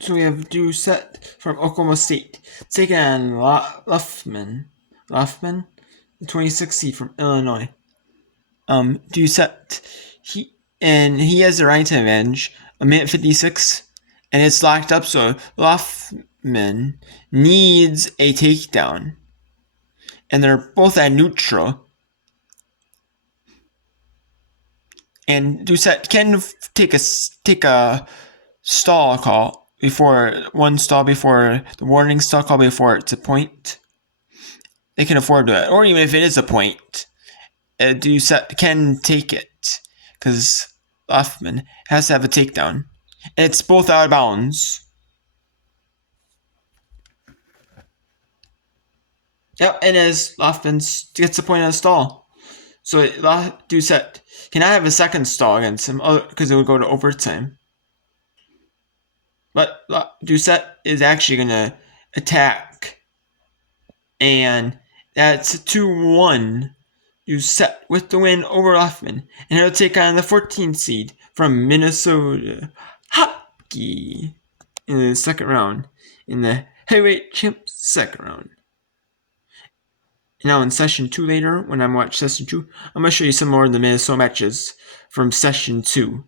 So we have Doucet from Oklahoma State taking on Luffman, the 26th seed from Illinois. Doucet, he has the right to advantage, a minute 56, and it's locked up. So Luffman needs a takedown, and they're both at neutral. And Doucet can take a stall call before the warning stall call before it's a point. They can afford to, or even if it is a point, Doucet can take it because Luffman has to have a takedown, and it's both out of bounds. Yep, and as Luffman gets the point on the stall, so Doucet cannot have a second stall against him because it would go to overtime. But Doucet is actually going to attack, and that's a 2-1. Doucet with the win over Luffman, and he'll take on the 14th seed from Minnesota, Hockey, in the second round, in the heavyweight champs second round. And now in session 2 later, when I'm watching session 2, I'm going to show you some more of the Minnesota matches from session 2,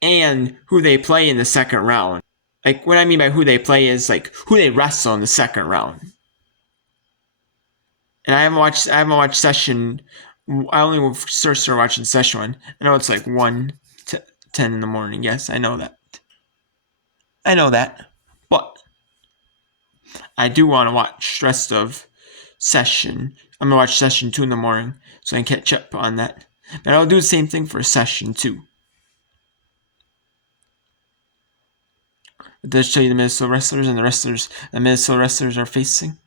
and who they play in the second round. Like, what I mean by who they play is, like, who they wrestle in the second round. And I haven't watched session. I only started watching session 1. I know it's like 1 to 10 in the morning. Yes, I know that. But I do want to watch the rest of session. I'm going to watch session 2 in the morning so I can catch up on that. But I'll do the same thing for session 2. It does show you the Minnesota wrestlers and the Minnesota wrestlers are facing.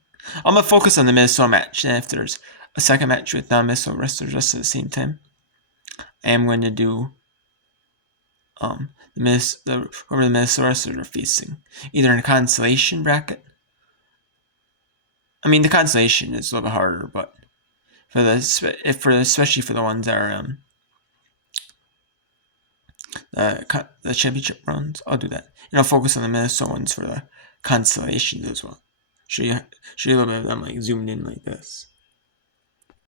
I'm going to focus on the Minnesota match, and if there's a second match with non-Minnesota wrestlers at the same time, I am going to do whoever the Minnesota wrestlers are facing, either in a consolation bracket. I mean, the consolation is a little bit harder, but especially for the ones that are the championship rounds, I'll do that, and I'll focus on the Minnesota ones for the consolations as well. Show you a little bit of them like zoomed in like this.